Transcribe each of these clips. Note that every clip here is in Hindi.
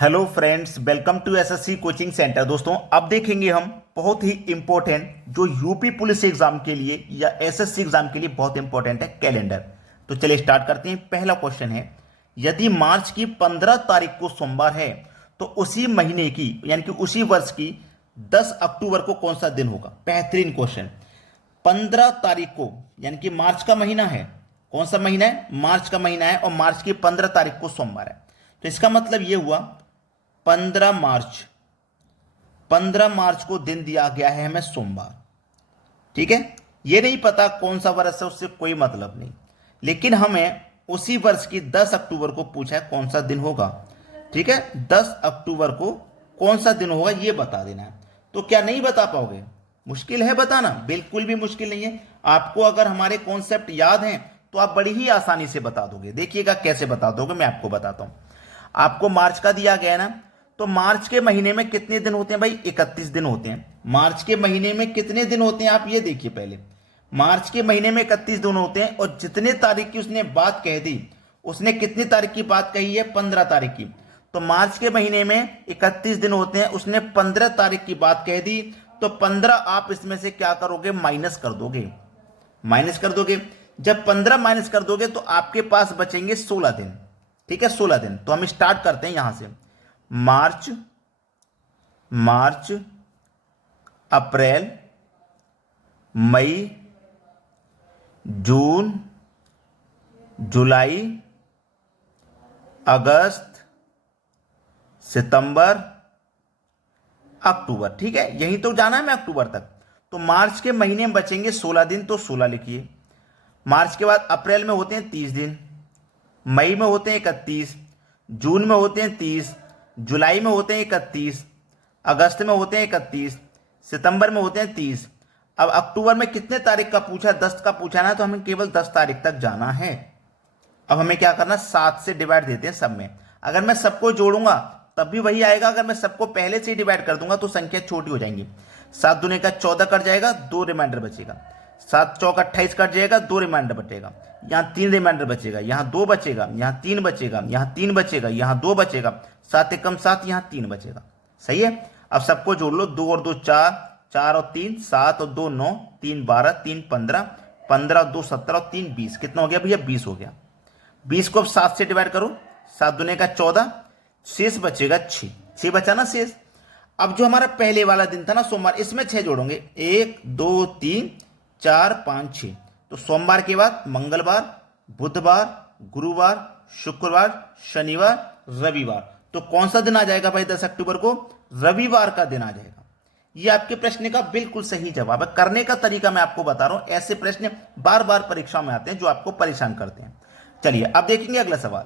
Hello friends, welcome to SSC coaching centre. दोस्तों, अब देखेंगे हम बहुत ही इंपॉर्टेंट जो यूपी पुलिस एग्जाम के लिए या एसएससी एग्जाम के लिए बहुत इंपॉर्टेंट है, कैलेंडर। तो चलिए स्टार्ट करते हैं। पहला क्वेश्चन है, यदि मार्च की 15 तारीख को सोमवार है तो उसी महीने की यानी कि उसी वर्ष की 10 अक्टूबर को कौन सा दिन होगा। बेहतरीन क्वेश्चन। 15 तारीख को यानी कि मार्च का महीना है। कौन सा महीना है? मार्च का महीना है और मार्च की 15 तारीख को सोमवार है। तो इसका मतलब यह हुआ 15 मार्च। 15 मार्च को दिन दिया गया है हमें सोमवार। ठीक है, यह नहीं पता कौन सा वर्ष है, उससे कोई मतलब नहीं, लेकिन हमें उसी वर्ष की 10 अक्टूबर को पूछा है कौन सा दिन होगा। ठीक है, 10 अक्टूबर को कौन सा दिन होगा यह बता देना है। तो क्या नहीं बता पाओगे? मुश्किल है बताना? बिल्कुल भी मुश्किल नहीं है। आपको अगर हमारे कॉन्सेप्ट याद हैं तो आप बड़ी ही आसानी से बता दोगे। देखिएगा कैसे बता दोगे, मैं आपको बताता हूं। आपको मार्च का दिया गया है ना, तो मार्च के महीने में कितने दिन होते हैं भाई? 31 दिन होते हैं। मार्च के महीने में कितने दिन होते हैं आप ये देखिए पहले। मार्च के महीने में 31 दिन होते हैं और जितने तारीख की उसने बात कह दी, उसने कितनी तारीख की बात कही है? 15 तारीख की। तो मार्च के महीने में 31 दिन होते हैं, उसने 15 तारीख की बात कह दी, तो 15 आप इसमें से क्या करोगे? माइनस कर दोगे। माइनस कर दोगे। जब 15 माइनस कर दोगे तो आपके पास बचेंगे 16 दिन। ठीक है, 16 दिन। तो हम स्टार्ट करते हैं यहां से। मार्च, मार्च, अप्रैल, मई, जून, जुलाई, अगस्त, सितंबर, अक्टूबर। ठीक है, यही तो जाना है मैं अक्टूबर तक। तो मार्च के महीने में बचेंगे 16 दिन, तो 16 लिखिए। मार्च के बाद अप्रैल में होते हैं 30 दिन, मई में होते हैं 31, जून में होते हैं 30, जुलाई में होते हैं 31, अगस्त में होते हैं 31, सितंबर में होते हैं 30। अब अक्टूबर में कितने तारीख का पूछा? 10 का पूछा ना, तो हमें केवल 10 तारीख तक जाना है। अब हमें क्या करना? 7 से डिवाइड देते हैं सब में। अगर मैं सबको जोड़ूंगा तब भी वही आएगा, अगर मैं सबको पहले से ही डिवाइड कर दूंगा तो संख्या छोटी हो जाएंगी। 7 दूने का 14 कट जाएगा, 2 रिमाइंडर बचेगा। 7 चौक 28 कट जाएगा, 2 रिमाइंडर बचेगा। यहाँ 3 रिमाइंडर बचेगा, यहाँ 2 बचेगा, यहाँ 3 बचेगा, यहाँ 3 बचेगा, यहाँ 2 बचेगा। 7 एकम 7, यहाँ 3 बचेगा। सही है। अब सबको जोड़ लो। 2 और 2 4, 4 और 3 7 और 2 9, 3 12, 3 15, 15 और 2 17 और 3 20। कितना हो गया भैया? 20 हो गया। 20 को अब 7 से डिवाइड करो। 7 दूने का 14, शेष बचेगा 6। 6 बचा ना शेष। अब जो हमारा पहले वाला दिन था ना सोमवार, इसमें 6 जोड़ोगे। 1 2 3 4 5 6। तो सोमवार के बाद मंगलवार, बुधवार, गुरुवार, शुक्रवार, शनिवार, रविवार। तो कौन सा दिन आ जाएगा भाई 10 अक्टूबर को? रविवार का दिन आ जाएगा। ये आपके प्रश्न का बिल्कुल सही जवाब है। करने का तरीका मैं आपको बता रहा हूं, ऐसे प्रश्न बार बार परीक्षा में आते हैं जो आपको परेशान करते हैं। चलिए अब देखेंगे अगला सवाल।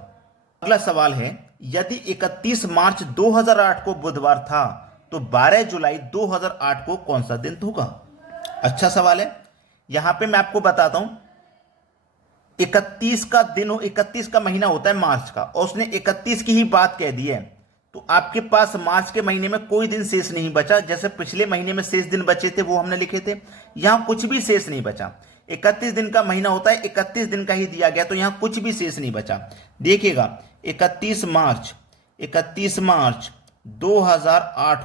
अगला सवाल है, यदि 31 मार्च 2008 को बुधवार था तो 12 जुलाई 2008 को कौन सा दिन होगा? अच्छा सवाल है। यहां पे मैं आपको बताता हूं, 31 का दिन 31 का महीना होता है मार्च का, और उसने 31 की ही बात कह दी है, तो आपके पास मार्च के महीने में कोई दिन शेष नहीं बचा। जैसे पिछले महीने में शेष दिन बचे थे वो हमने लिखे थे, यहां कुछ भी शेष नहीं बचा। 31 दिन का महीना होता है, 31 दिन का ही दिया गया, तो यहां कुछ भी शेष नहीं बचा। देखिएगा 31 मार्च, 31 मार्च 2008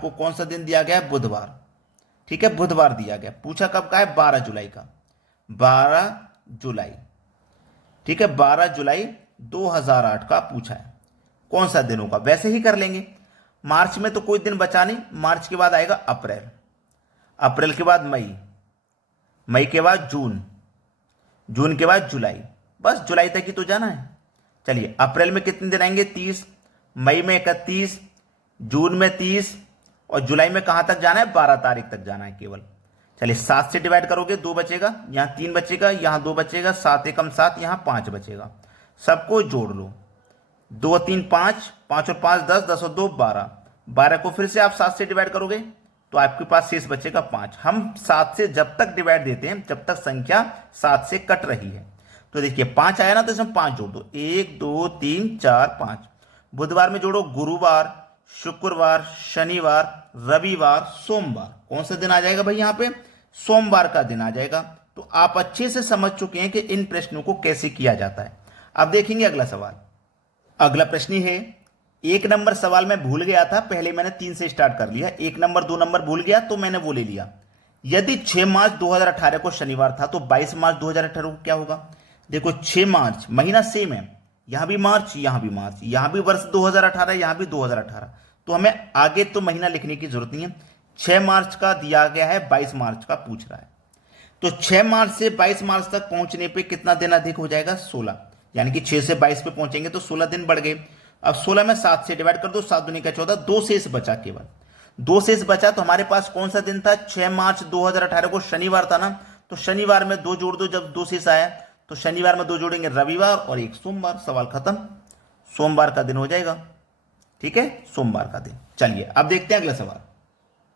को कौन सा दिन दिया गया है? बुधवार। ठीक है, बुधवार दिया गया। पूछा कब का है? 12 जुलाई का। 12 जुलाई। ठीक है, 12 जुलाई 2008 का पूछा है कौन सा दिन होगा। वैसे ही कर लेंगे। मार्च में तो कोई दिन बचा नहीं। मार्च के बाद आएगा अप्रैल, अप्रैल के बाद मई, मई के बाद जून, जून के बाद जुलाई। बस जुलाई तक ही तो जाना है। चलिए, अप्रैल में कितने दिन आएंगे? 30, मई में 31, जून में 30, और जुलाई में कहां तक जाना है? 12 तारीख तक जाना है केवल। चलिए 7 से डिवाइड करोगे, 2 बचेगा, यहां 3 बचेगा, यहां 2 बचेगा, 7 एकम 7, यहां 5 बचेगा। सबको जोड़ लो। 2 और 3 5, 5 और 5 10, 10 और 2 12। 12 को फिर से आप 7 से डिवाइड करोगे तो आपके पास शेष बचेगा 5। हम 7 से जब तक डिवाइड देते हैं जब तक संख्या 7 से कट रही है। तो देखिए 5 आया ना, तो इसमें 5 जोड़ दो। 1 2 3 4 5। बुधवार में जोड़ो गुरुवार, शुक्रवार, शनिवार, रविवार, सोमवार। कौन सा दिन आ जाएगा भाई? यहां पे सोमवार का दिन आ जाएगा। तो आप अच्छे से समझ चुके हैं कि इन प्रश्नों को कैसे किया जाता है। अब देखेंगे अगला सवाल। अगला प्रश्न है, 1 नंबर सवाल में भूल गया था, पहले मैंने 3 से स्टार्ट कर लिया। 1 नंबर 2 नंबर भूल गया तो मैंने वो ले लिया। यदि 6 मार्च 2018 को शनिवार था तो 22 मार्च 2018 को क्या होगा? देखो 6 मार्च महीना सेम है, यहां भी मार्च, यहां भी मार्च, यहां भी वर्ष 2018, यहां भी 2018, तो हमें आगे तो महीना लिखने की जरूरत नहीं है। 6 मार्च का दिया गया है, 22 मार्च का पूछ रहा है, तो 6 मार्च से 22 मार्च तक पहुंचने पे कितना दिन अधिक हो जाएगा? 16, यानी कि 6 से 22 पे पहुंचेंगे तो 16 दिन बढ़ गए। अब 16 में 7 से डिवाइड कर दो, 7 दूनी का 14, 2 शेष बचा, केवल 2 शेष बचा। तो हमारे पास कौन सा दिन था? 6 मार्च 2018 को शनिवार था ना, तो शनिवार में 2 जोड़ दो, जब 2 शेष आया तो शनिवार में 2 जोड़ेंगे, रविवार और एक सोमवार, सवाल खत्म। सोमवार का दिन हो जाएगा, ठीक है, सोमवार का दिन। चलिए अब देखते हैं अगला सवाल।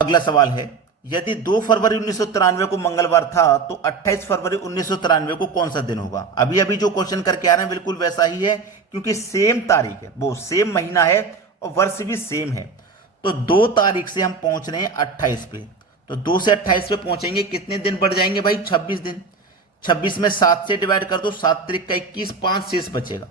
अगला सवाल है, यदि 2 फरवरी 1993 को मंगलवार था तो 28 फरवरी 1993 को कौन सा दिन होगा? अभी अभी जो क्वेश्चन करके आ रहे हैं बिल्कुल वैसा ही है, क्योंकि सेम तारीख है, वो सेम महीना है और वर्ष भी सेम है। तो 2 तारीख से हम पहुंच रहे हैं 28 पे, तो 2 से 28 पे पहुंचेंगे, कितने दिन बढ़ जाएंगे भाई? 26 दिन। 26 में 7 से डिवाइड कर दो, 7 त्रिक का 21, 5 शेष बचेगा।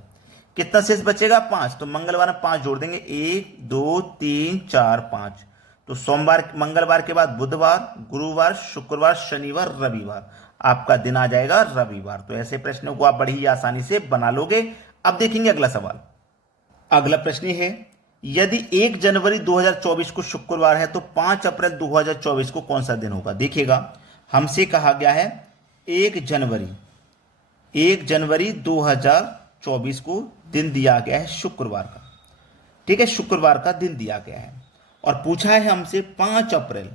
कितना शेष बचेगा? 5। तो मंगलवार में 5 जोड़ देंगे, 1 2 3 4 5। तो सोमवार, मंगलवार के बाद बुधवार, गुरुवार, शुक्रवार, शनिवार, रविवार, आपका दिन आ जाएगा रविवार। तो ऐसे प्रश्नों को आप बड़ी ही आसानी से बना लोगे। अब देखेंगे अगला सवाल। अगला प्रश्न है, यदि 1 जनवरी 2024 को शुक्रवार है तो 5 अप्रैल 2024 को कौन सा दिन होगा? देखिएगा, हमसे कहा गया है 1 जनवरी 2024 को दिन दिया गया है शुक्रवार का, ठीक है, शुक्रवार का दिन दिया गया है, और पूछा है हमसे 5 अप्रैल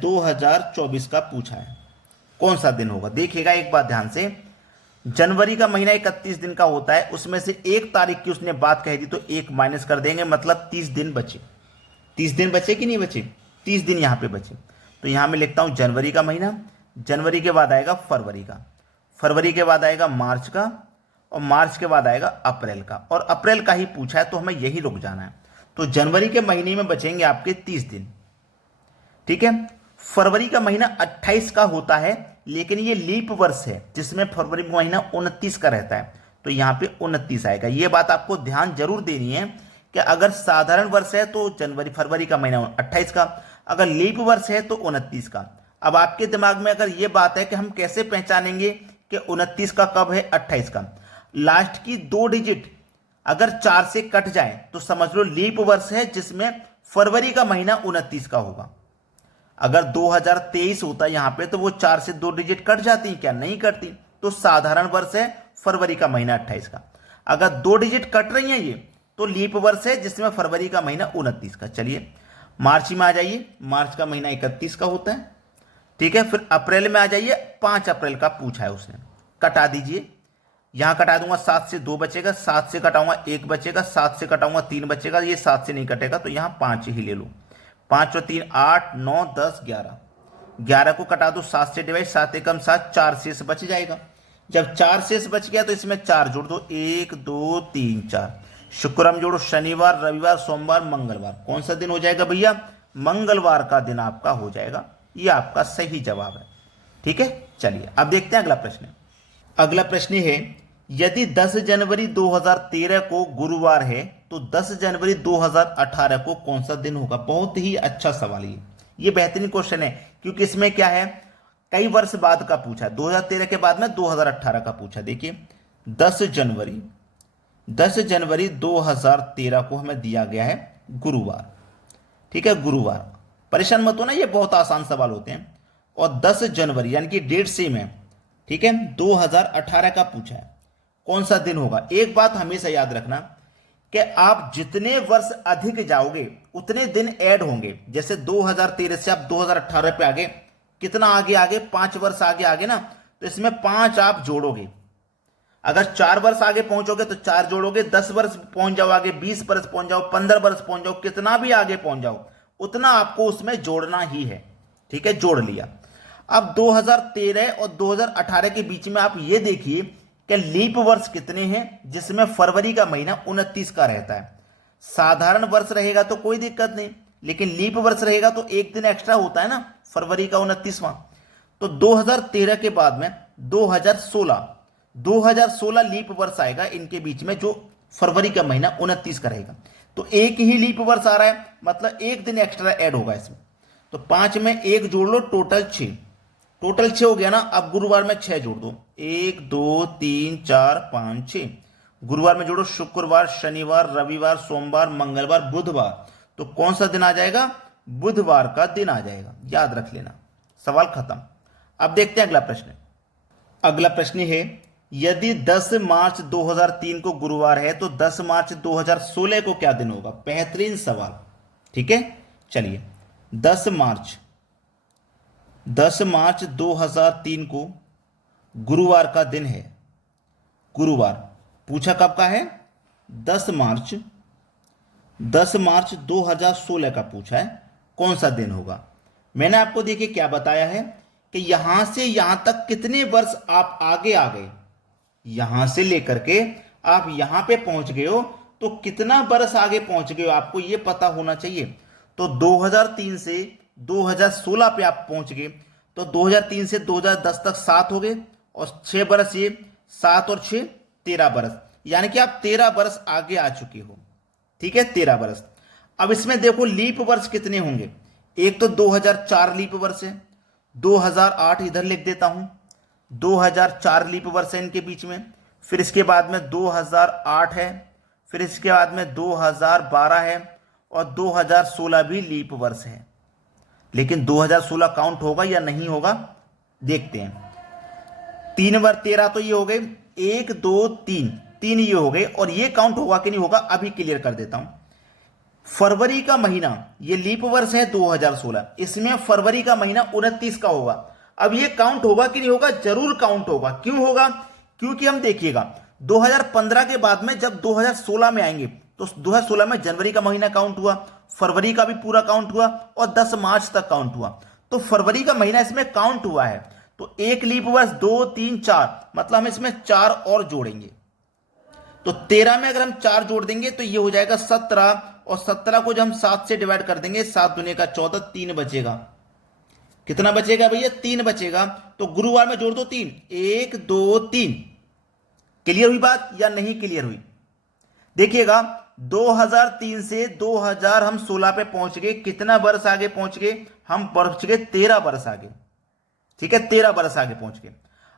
2024 का पूछा है, कौन सा दिन होगा? देखिएगा एक बात ध्यान से, जनवरी का महीना 31 दिन का होता है, उसमें से 1 तारीख की उसने बात कह दी तो 1 माइनस कर देंगे, मतलब 30 दिन बचे। 30 दिन बचे कि नहीं बचे? 30 दिन यहां पे बचे। तो यहां मैं लिखता हूं जनवरी का महीना, जनवरी के बाद आएगा फरवरी का, फरवरी के बाद आएगा मार्च का, और मार्च के बाद आएगा अप्रैल का, और अप्रैल का ही पूछा है तो हमें यही रुक जाना है। तो जनवरी के महीने में बचेंगे आपके 30 दिन, ठीक है। फरवरी का महीना 28 का होता है, लेकिन ये लीप वर्ष है जिसमें फरवरी का महीना 29 का रहता है, तो यहां पे 29 आएगा। ये बात आपको ध्यान जरूर देनी है कि अगर साधारण वर्ष है तो फरवरी का महीना 28 का, अगर लीप वर्ष है तो 29 का। अब आपके दिमाग में अगर ये बात है कि हम कैसे पहचानेंगे कि 29 का कब है, 28 का, लास्ट की 2 डिजिट अगर 4 से कट जाए तो समझ लो लीप वर्ष है जिसमें फरवरी का महीना 29 का होगा। अगर 2023 होता यहां पे तो वो 4 से 2 डिजिट कट जाती, क्या नहीं कटती? तो साधारण वर्ष है फरवरी का महीना 28 का। अगर 2 डिजिट कट रही हैं ये तो लीप वर्ष है जिसमें फरवरी का महीना 29 का। चलिए मार्च में आ जाइए, मार्च का महीना 31 का होता है, ठीक है। फिर अप्रैल में आ जाइए, 5 अप्रैल का पूछा है उसने, कटा दीजिए, यहां कटा दूंगा, 7 से 2 बचेगा, 7 से कटाऊंगा 1 बचेगा, 7 से कटाऊंगा 3 बचेगा, ये 7 से नहीं कटेगा तो यहां 5 ही ले लो, 5 और 3 8 9 10 11, 11 को कटा दो, 7 से डिवाइड, 7 एकम 7, 4 शेष बच जाएगा। जब 4 शेष बच गया तो इसमें 4 जोड़ दो, 1 2 3 4, शुक्रवार जोड़ो, शनिवार, रविवार, सोमवार, मंगलवार, कौन सा दिन हो जाएगा भैया? मंगलवार का दिन आपका हो जाएगा। ये आपका सही जवाब है, ठीक है। चलिए अब देखते हैं अगला प्रश्न। अगला प्रश्न है, यदि 10 जनवरी 2013 को गुरुवार है तो 10 जनवरी 2018 को कौन सा दिन होगा? बहुत ही अच्छा सवाल ये बेहतरीन क्वेश्चन है, क्योंकि इसमें क्या है, कई वर्ष बाद का पूछा है, 2013 के बाद में 2018 का पूछा। देखिए 10 जनवरी 2013 को हमें दिया गया है गुरुवार, ठीक है, गुरुवार। परेशान मत होना, ये बहुत आसान सवाल होते हैं। और 10 जनवरी यानी कि डेट सेम है, ठीक है, 2018 का पूछा है, कौन सा दिन होगा? एक बात हमेशा याद रखना कि आप जितने वर्ष अधिक जाओगे उतने दिन ऐड होंगे। जैसे 2013 से आप 2018 पे आगे, कितना आगे आगे? 5 वर्ष आगे आगे ना, तो इसमें 5 आप जोड़ोगे। अगर 4 वर्ष आगे पहुंचोगे तो 4 जोड़ोगे, 10 वर्ष पहुंच जाओ आगे, 20 वर्ष पहुंच जाओ, 15 वर्ष पहुंच जाओ, कितना भी आगे पहुंच जाओ उतना आपको उसमें जोड़ना ही है, ठीक है, जोड़ लिया। अब 2013 और 2018 के बीच में आप ये देखिए कि लीप वर्ष कितने हैं, जिसमें फरवरी का महीना 29 का रहता है। साधारण वर्ष रहेगा तो कोई दिक्कत नहीं, लेकिन लीप वर्ष रहेगा तो एक दिन एक्स्ट्रा होता है ना, फरवरी का 29वां। तो 2013 के बाद में 2016, 2016 लीप वर्ष आएगा इनके बीच में, जो फरवरी का महीना 29 का रहेगा। तो एक ही लीप वर्ष आ रहा है, मतलब एक दिन एक्स्ट्रा ऐड होगा इसमें। तो 5 में 1 जोड़ लो, टोटल 6, टोटल 6 हो गया ना। अब गुरुवार में 6 जोड़ दो, 1 2 3 4 5 6। गुरुवार में जोड़ो शुक्रवार, शनिवार, रविवार, सोमवार, मंगलवार, बुधवार। तो कौन सा दिन आ जाएगा? बुधवार का दिन आ जाएगा, याद रख लेना। सवाल खत्म। अब देखते हैं अगला प्रश्न। अगला प्रश्न है, यदि 10 मार्च 2003 को गुरुवार है तो 10 मार्च 2016 को क्या दिन होगा? बेहतरीन सवाल। ठीक है, चलिए 10 मार्च 2003 को गुरुवार का दिन है। गुरुवार पूछा कब का है? 10 मार्च 2016 का पूछा है, कौन सा दिन होगा? मैंने आपको देखिए क्या बताया है कि यहां से यहां तक कितने वर्ष आप आगे आ गए, यहां से लेकर के आप यहां पे पहुंच गए हो, तो कितना वर्ष आगे पहुंच गए हो आपको यह पता होना चाहिए। तो 2003 से 2016 पे आप पहुंच गए, तो 2003 से 2010 तक 7 हो गए, और 6 बरस ये, 7 और 6 13 बरस, यानी कि आप 13 बरस आगे आ चुके हो। ठीक है, 13 बरस। अब इसमें देखो लीप वर्ष कितने होंगे। एक तो 2004 लीप वर्ष है, 2008 इधर लिख देता हूं, 2004 लीप वर्ष है इनके बीच में। फिर इसके बाद में 2008 है, फिर इसके बाद में 2012 है, और 2016 भी लीप वर्ष है। लेकिन 2016 काउंट होगा या नहीं होगा देखते हैं। 3 बार 13 तो ये हो गए, 1 2 3, 3 ये हो गए, और ये काउंट होगा कि नहीं होगा अभी क्लियर कर देता हूं। फरवरी का महीना, ये लीप वर्ष है 2016, इसमें फरवरी का महीना 29 का होगा। अब ये काउंट होगा कि नहीं होगा? जरूर काउंट होगा। क्यों होगा? क्योंकि हम देखिएगा 2015 के बाद में जब 2016 में आएंगे तो 2016 में जनवरी का महीना काउंट हुआ, फरवरी का भी पूरा काउंट हुआ, और 10 मार्च तक काउंट हुआ। तो फरवरी का महीना इसमें काउंट हुआ है। तो एक लीप वर्ष 2 3 4, मतलब हम इसमें 4 और जोड़ेंगे। तो 13 में अगर हम 4 जोड़ देंगे तो ये हो जाएगा 17, और 17 को जब हम 7 से डिवाइड कर देंगे, 7 दूनी का 14, 3 बचेगा। कितना बचेगा भैया? 3 बचेगा। तो गुरुवार में जोड़ दो 3, 1 2 3। क्लियर हुई बात या नहीं क्लियर हुई? देखिएगा 2003 से 2016 पे पहुंच गए, कितना वर्ष आगे पहुंच गए? हम पहुंच गए 13 वर्ष आगे। ठीक है, 13 वर्ष आगे पहुंच गए।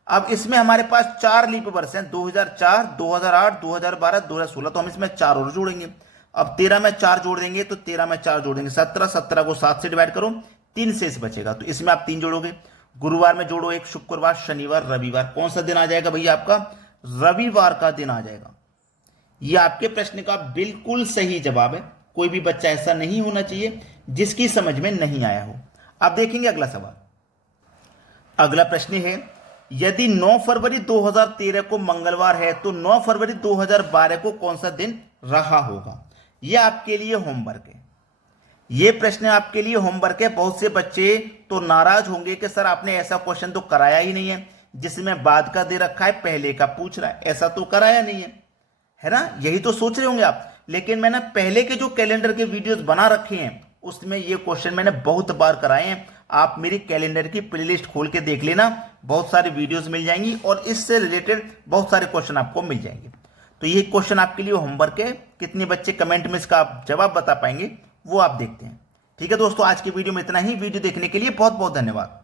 अब इसमें हमारे पास 4 लीप वर्ष हैं, 2004, 2008, 2012, 2016। तो हम इसमें 4 और जोड़ेंगे। अब 13 में 4 जोड़ देंगे, तो 13 में 4 जोड़ देंगे 17, 17 को 7 से डिवाइड करो, 3 शेष बचेगा। तो इसमें आप 3 जोड़ोगे। गुरुवार में जोड़ो, एक शुक्रवार, शनिवार, रविवार। कौन सा दिन आ जाएगा भैया? आपका रविवार का दिन आ जाएगा। यह आपके प्रश्न का बिल्कुल सही जवाब है। कोई भी बच्चा ऐसा नहीं होना चाहिए जिसकी समझ में नहीं आया हो। अब देखेंगे अगला सवाल। अगला प्रश्न है, यदि 9 फरवरी 2013 को मंगलवार है तो 9 फरवरी 2012 को कौन सा दिन रहा होगा? यह आपके लिए होमवर्क है। यह प्रश्न आपके लिए होमवर्क है। बहुत से बच्चे तो नाराज होंगे कि सर आपने ऐसा क्वेश्चन तो कराया ही नहीं है, जिसमें बाद का दे रखा है, पहले का पूछ रहा है। ऐसा तो कराया नहीं है ना? यही तो सोच रहे होंगे आप। लेकिन मैंने पहले के जो कैलेंडर के वीडियोस बना रखे हैं उसमें ये क्वेश्चन मैंने बहुत बार कराए हैं। आप मेरी कैलेंडर की प्लेलिस्ट खोल के देख लेना, बहुत सारी वीडियोस मिल जाएंगी और इससे रिलेटेड बहुत सारे क्वेश्चन आपको मिल जाएंगे। तो ये क्वेश्चन आपके लिए होमवर्क है। कितने बच्चे कमेंट में इसका आप जवाब बता पाएंगे वो आप देखते हैं। ठीक है दोस्तों, आज की वीडियो में इतना ही। वीडियो देखने के लिए बहुत बहुत धन्यवाद।